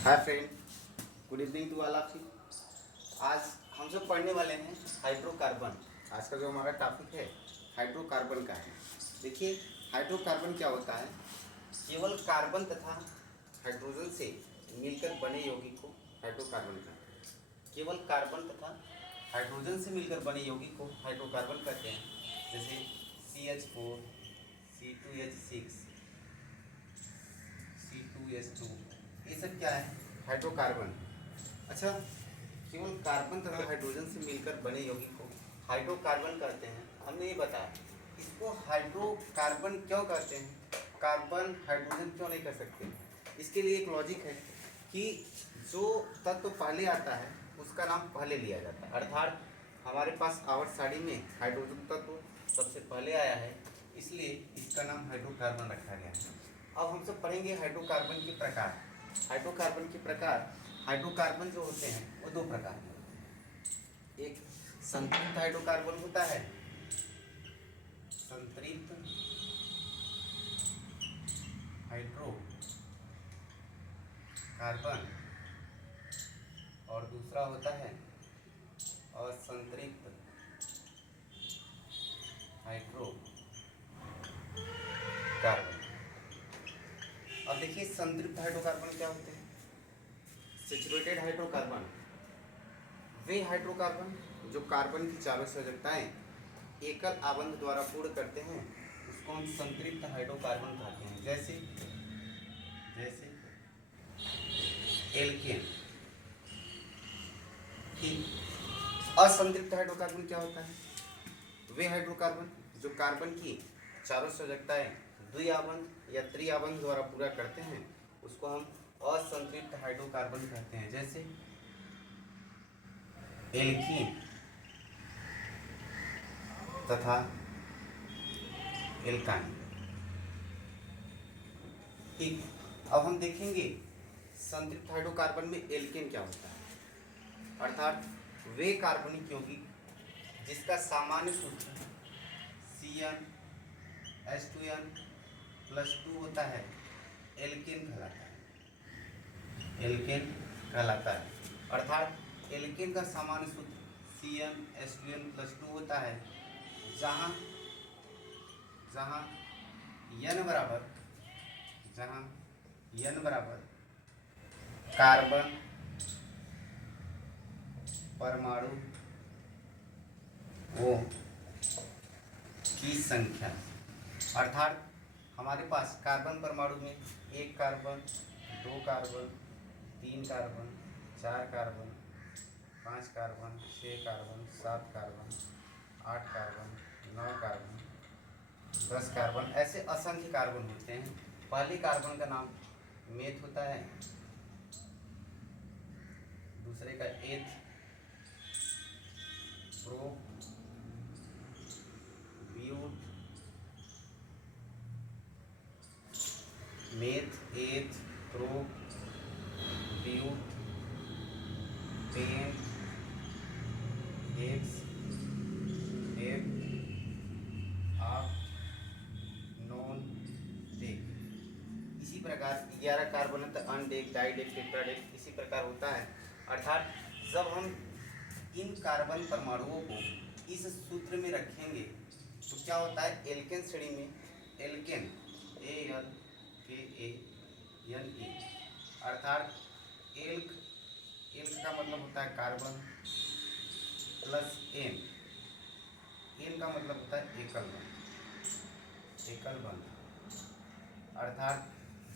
Hi friend, good evening to all of you. आज हम सब पढ़ने वाले हैं हाइड्रोकार्बन। आज का जो हमारा टॉपिक है हाइड्रोकार्बन का है। देखिए, हाइड्रोकार्बन क्या होता है? केवल कार्बन तथा हाइड्रोजन से मिलकर बने यौगिक को हाइड्रोकार्बन कहते हैं। केवल कार्बन तथा हाइड्रोजन से मिलकर बने यौगिक को हाइड्रोकार्बन कहते हैं। जैसे CH4, C2H6, C2H2, ये सब क्या है? हाइड्रोकार्बन। अच्छा, केवल कार्बन तथा हाइड्रोजन से मिलकर बने यौगिक को हाइड्रोकार्बन कहते हैं। हमने ये बताया, इसको हाइड्रोकार्बन क्यों कहते हैं, कार्बन हाइड्रोजन क्यों नहीं कर सकते? इसके लिए एक लॉजिक है कि जो तत्व पहले आता है उसका नाम पहले लिया जाता है। अर्थात हमारे पास आवर्त सारणी में हाइड्रोजन तत्व सबसे पहले आया है, इसलिए इसका नाम हाइड्रोकार्बन रखा गया है। अब हम सब पढ़ेंगे हाइड्रोकार्बन के प्रकार। हाइड्रोकार्बन के प्रकार, हाइड्रोकार्बन जो होते हैं वो दो प्रकार के होते हैं। एक संतृप्त हाइड्रोकार्बन होता है, संतृप्त हाइड्रोकार्बन, और दूसरा होता है असंतृप्त हाइड्रोकार्बन। अब देखिए, संतृप्त हाइड्रोकार्बन क्या होते हैं? सैचुरेटेड हाइड्रोकार्बन वे हाइड्रोकार्बन जो कार्बन की चारों संयोजकताएं एकल आबंध द्वारा पूर्ण करते हैं, उसको हम संतृप्त हाइड्रोकार्बन कहते हैं। जैसे एल्केन। ठीक। असंतृप्त हाइड्रोकार्बन क्या होता है? वे हाइड्रोकार्बन जो कार्बन की चारों संयोजकताएं द्विआबंध या त्रिआबंध द्वारा पूरा करते हैं, उसको हम असंतृप्त हाइड्रोकार्बन कहते हैं। जैसे एल्कीन तथा एल्काइन। ठीक। अब हम देखेंगे संतृप्त हाइड्रोकार्बन में एल्केन क्या होता है। अर्थात वे कार्बनिक यौगिक जिसका सामान्य सूत्र CnH2n+2 होता है, एल्केन कहलाता है। एल्केन कहलाता है। अर्थात एल्केन का सामान्य सूत्र CnH2n+2 होता है, जहाँ n बराबर कार्बन परमाणु की संख्या। अर्थात हमारे पास कार्बन परमाणु में 1 carbon, 2 carbon, 3 carbon, 4 carbon, 5 carbon, 6 carbon, 7 carbon, 8 carbon, 9 carbon, 10 carbon, ऐसे असंख्य कार्बन होते हैं। पहले कार्बन का नाम मेथ होता है, दूसरे का एथ, प्रो, ब्यूट, मेथ, एथ, प्रो, ब्यूट, पेन, एक्स, एफ, आप, नॉन, डेक। इसी प्रकार 11 कार्बन है तो अनडेक, डाइडेक, टेट्राडेक, इसी प्रकार होता है। अर्थात जब हम इन कार्बन परमाणुओं को इस सूत्र में रखेंगे तो क्या होता है? एल्केन श्रेणी में एल्केन ALKANE, अर्थात एल्क का मतलब होता है कार्बन, प्लस एन का मतलब होता है एकल बंध। अर्थात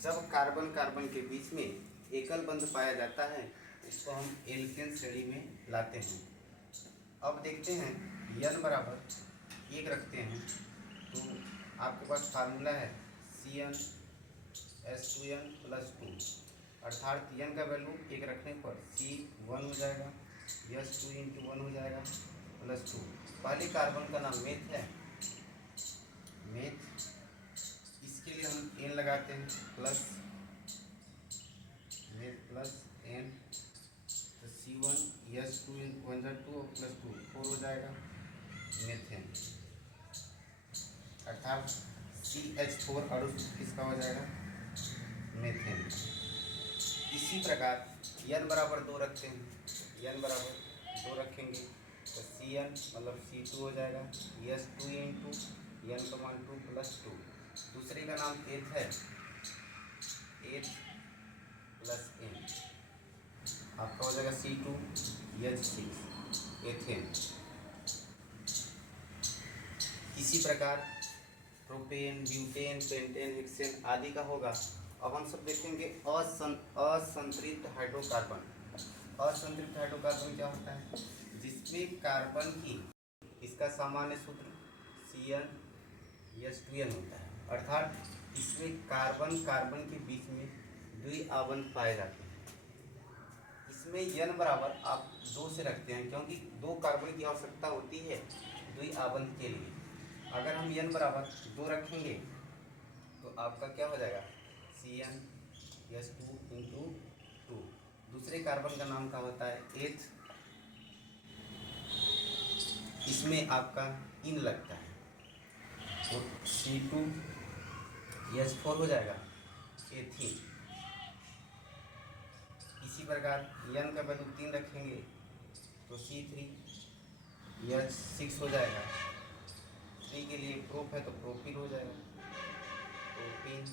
जब कार्बन कार्बन के बीच में एकल बंध पाया जाता है, इसको हम एल्केन श्रेणी में लाते हैं। अब देखते हैं n बराबर 1 रखते हैं तो आपके पास फार्मूला है CnH2n+2। अर्थात n का वैल्यू 1 रखने पर C1 हो जाएगा, S2 × 1 हो जाएगा, +2। पहले कार्बन का नाम मेथ है, मेथ। इसके लिए हम n लगाते हैं, प्लस मेथ प्लस n, तो C1 S2 × 1 2 +2 4 हो जाएगा, मेथेन। अर्थात CH4 अणु किसका हो जाएगा? मेथेन। इसी इसी प्रकार n बराबर 2 रखते हैं, n बराबर 2 रखेंगे तो Cn मतलब C2 हो जाएगा, S2 इंटू n का मान 2 प्लस 2, दूसरे का नाम एथ है, एथ प्लस n आपका हो जाएगा C2H6 एथेन। इसी प्रकार प्रोपेन, ब्यूटेन, पेंटेन, हेक्सेन आदि का होगा। अब हम सब देखेंगे असंतृप्त हाइड्रोकार्बन। असंतृप्त हाइड्रोकार्बन क्या होता है? जिसमें कार्बन की, इसका सामान्य सूत्र CnH2n होता है, अर्थात इसमें कार्बन कार्बन के बीच में द्विआबंध पाए जाते हैं। इसमें n बराबर आप 2 से रखते हैं क्योंकि 2 कार्बन की आवश्यकता होती है द्विआबंध के लिए। अगर हम n बराबर 2 रखेंगे तो आपका क्या हो जाएगा CnH2 इंटू 2, दूसरे कार्बन का नाम क्या होता है एथ, इसमें आपका इन लगता है तो C2H4 हो जाएगा एथीन। इसी प्रकार n का वैल्यू 3 रखेंगे तो C3H6 हो जाएगा, 3 के लिए प्रोप है तो प्रोपिन हो जाएगा, प्रोपिन।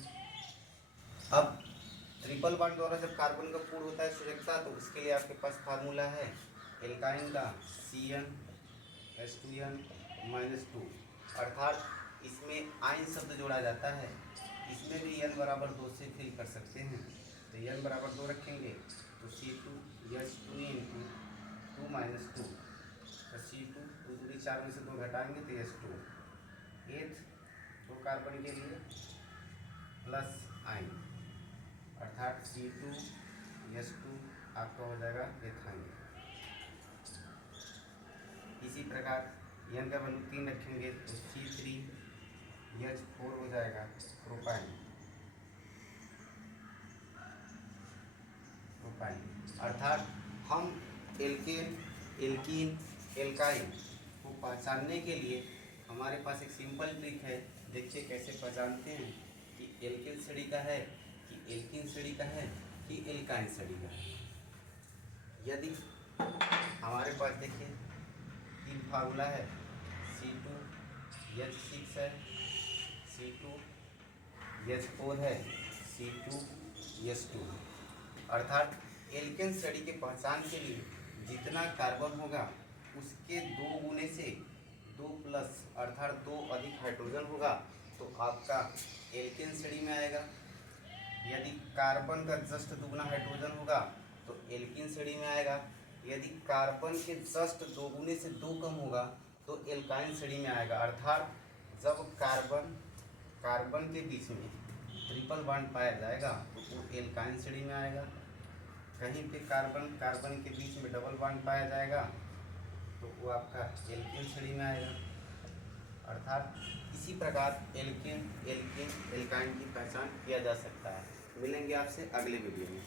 अब ट्रिपल बॉन्ड द्वारा जब कार्बन का पूर्ण होता है संयोजकता तो उसके लिए आपके पास फार्मूला है एल्काइन का CnH2n-2, अर्थात इसमें आयन शब्द जोड़ा जाता है। इसमें भी n बराबर 2 से फिल कर सकते हैं तो n बराबर 2 रखेंगे तो C2H2 इंटू 2 माइनस 2 तो C2 2 दूरी 4 में से 2 घटाएंगे तो H2 एथ 2 कार्बन के लिए प्लस आयन, अर्थात C2H2 आपका हो जाएगा एथाइन। इसी प्रकार n का वैल्यू 3 रखेंगे तो C3H4 हो जाएगा प्रोपाइन, अर्थात हम एल्केन, एल्कीन, एल्काइन को पहचानने के लिए हमारे पास एक सिंपल ट्रिक है। देखिए कैसे पहचानते हैं कि एल्केन श्रेणी का है कि एल्कीन श्रेणी का है कि एल्काइन श्रेणी का है। यदि हमारे पास देखिए 3 फार्मूला है, C2H6 है, C2H4 है, C2H2, अर्थात एल्केन श्रेणी के पहचान के लिए जितना कार्बन होगा उसके 2 गुने से 2 प्लस अर्थात 2 अधिक हाइड्रोजन होगा तो आपका एल्केन श्रेणी में आएगा। यदि कार्बन का जस्ट दुगना हाइड्रोजन होगा तो एल्कीन श्रेणी में आएगा। यदि कार्बन के जस्ट 2 गुने से 2 कम होगा तो एल्काइन श्रेणी में आएगा, अर्थात जब कार्बन के बीच में ट्रिपल बॉन्ड पाया जाएगा तो वो एल्काइन श्रेणी में आएगा। कहीं पे कार्बन के बीच में डबल बॉन्ड पाया जाएगा तो वो आपका एल्केन श्रेणी में आएगा, अर्थात इसी प्रकार एल्काइन की पहचान किया जा सकता है। मिलेंगे आपसे अगले वीडियो में।